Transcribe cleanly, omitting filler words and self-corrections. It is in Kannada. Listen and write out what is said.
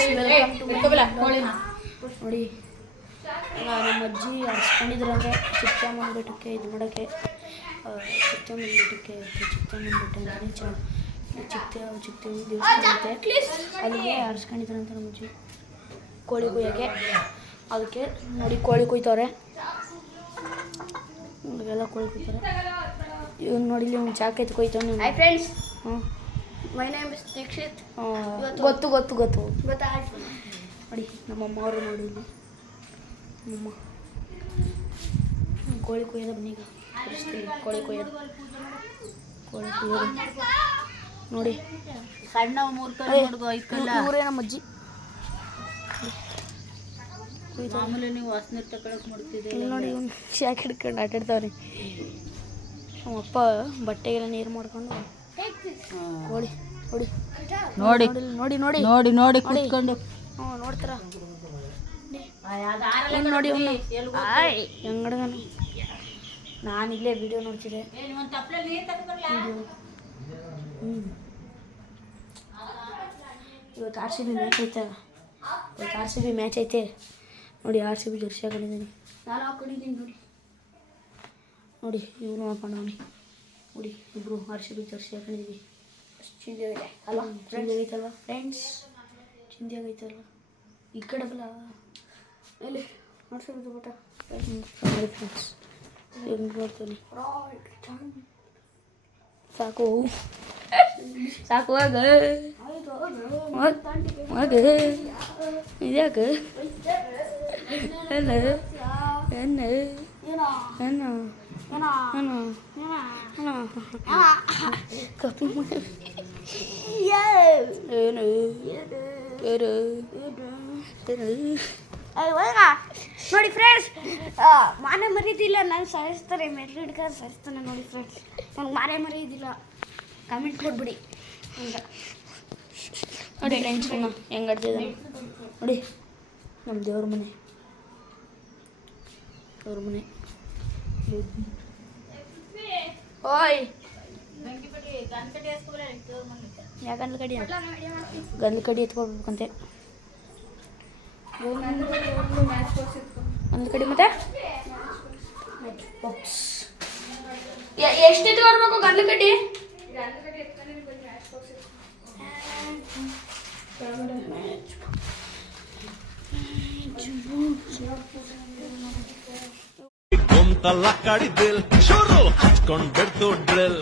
ಫ್ರೆಂಡ್ಸ್, ವೆಲ್ಕಮ್ ಟು ನೋಡಿ. ನಮ್ಮ ಅಜ್ಜಿ ಹರಿಸ್ಕೊಂಡಿದ್ರಂದ್ರೆ ಚಿಕ್ಕಮ್ಮನ ಬೆಟ್ಟಕ್ಕೆ ಇದು ಮಾಡೋಕ್ಕೆ, ಚಿಕ್ಕಮ್ಮನ ಬೆಟ್ಟಕ್ಕೆ ಚಿಕ್ಕಮ್ಮನ ಬೆಟ್ಟ ಅಂದರೆ ಚಿಕ್ಕದೇವಿ ದೇವಸ್ಥಾನ ಐತೆ, ಅಲ್ಲಿಗೆ ಹರಿಸ್ಕೊಂಡಿದ್ರಂತೆ ನಮ್ಮ ಅಜ್ಜಿ ಕೋಳಿ ಕೊಯ್ಯೋಕ್ಕೆ. ಅದಕ್ಕೆ ನೋಡಿ ಕೋಳಿ ಕೊಯ್ತವ್ರೆ, ಇವಾಗೆಲ್ಲ ಕೋಳಿ ಕೊಯ್ತಾರೆ. ಇವ್ನು ನೋಡಿ ಇಲ್ಲಿ ಒಂದು ಚಾಕ್ ಎತ್ತು ಕೊಯ್ತಾನೆ. ಹಾಯ್ ಫ್ರೆಂಡ್ಸ್, ಹ್ಞೂ ಮೈ ನೇಮ್ ಇಸ್ ದೀಕ್ಷಿತ್. ಗೊತ್ತಾಯ್ತು ನೋಡಿ. ನಮ್ಮಮ್ಮ ಅವರು ನೋಡಿ ಇಲ್ಲಿ ನಮ್ಮಮ್ಮ ಕೋಳಿ ಕೊಯ್ಯೋದು. ಬನ್ನಿ ಈಗ ತೋರಿಸ್ತೀನಿ ಕೋಳಿ ಕೊಯ್ಯೋದು ನೋಡಿ. ಸಣ್ಣ 3 ಕೈ ನೋಡ್ದು 5 ಕಲ್ಲ ಇವರೇ ನಮ್ಮ ಅಜ್ಜಿ. ಮಾಮೂಲಿ ನೀವು ವಾಸನೆ ತಗೊಳಕ್ ಮಾಡ್ತಿದ್ದೆ. ಇಲ್ಲಿ ನೋಡಿ ಒಂದು ಶಾಕ್ ಹಿಡ್ಕೊಂಡು ಆಟಾಡ್ತಾವ್ರಿ. ನಮ್ಮಪ್ಪ ಬಟ್ಟೆಗೆಲ್ಲ ನೀರು ಮಾಡ್ಕೊಂಡು ಕೋಳಿ ನೋಡಿ ನೋಡಿ ನೋಡಿ ನೋಡಿ ನೋಡಿ ನೋಡಿ ಕುತ್ಕೊಂಡು ಹ್ಞೂ ನೋಡ್ತಾರ ನೋಡಿ. ಹೆಂಗಡ್ಗನು ನಾನು ಇಲ್ಲೇ ವಿಡಿಯೋ ನೋಡ್ತಿದ್ದೆ. ಇವತ್ತು RCB ಮ್ಯಾಚ್ ಐತೆ. ಇವತ್ತು RCB ಮ್ಯಾಚ್ ಐತೆ ನೋಡಿ. RCB ಜರ್ಸಿ ಹಾಕೊಂಡಿದ್ದೀನಿ, ನಾನು ಹಾಕೊಂಡಿದ್ದೀನಿ ನೋಡಿ. ನೋಡಿ ಇವನು ಹಾಕೊಂಡವನಿ ನೋಡಿ. ಇಬ್ಬರು RCB ಜರ್ಸಿ ಹಾಕೊಂಡಿದ್ದೀವಿ. ಅಷ್ಟು ಚಿಂದಿಯಾಗೈತೆ ಅಲ್ಲ, ಚಿಂದಿಯಾಗೈತಲ್ವ ಫ್ರೆಂಡ್ಸ್, ಚಿಂದಿಯಾಗೈತಲ್ವ. ಈ ಕಡೆ ಬಲ್ಲ ಇಲ್ಲಿ ನೋಡ್ಸಿರೋದು ಬಟ ಫ್ರೆಂಡ್ಸ್. ಹೆಂಗೆ ನೋಡ್ತೀನಿ ಸಾಕು ಸಾಕು ಆಗ ಇದ್ಯಾಕೆ ಏನು ಏನು ಏನು ಕಪ್ಪು ಏನು ನೋಡಿ ಫ್ರೆಂಡ್ಸ್, ಮಾನೆ ಮರೀದಿಲ್ಲ, ನಾನು ಸಾಯಿಸ್ತಾರೆ, ಮೆಟ್ಲು ಹಿಡ್ಕೊಂಡು ಸಾಯಿಸ್ತಾನೆ ನೋಡಿ ಫ್ರೆಂಡ್ಸ್. ನನಗೆ ಮಾನೆ ಮರೀದಿಲ್ಲ, ಕಮೆಂಟ್ ಕೊಟ್ಬಿಡಿ ಅಂತ ನೋಡಿ ಫ್ರೆಂಡ್ಸ್. ಹೆಂಗೆ ಆಡ್ತಿದ್ದಾನೆ ನೋಡಿ. ನಮ್ಮ ದೇವ್ರ ಮನೆ ಓಯ್ ಯಾಕಂದ್ರೆ ಗಂಧ ಕಡಿ ಎತ್ಕೊಳ್ಬೇಕಂತೆ ಒಂದು ಕಡೆ. ಮತ್ತೆ ಎಷ್ಟು ಎತ್ಕೊಳ್ಬೇಕು ಗಂಧ ಕಡ್ಡಿ? ಗೊಂತಲ್ಲ ಕಡಿದಿಲ್ ಶುರು ಹಚ್ಕೊಂಡ್ ಬಿಡ್ತು ಡ್ರಿಲ್.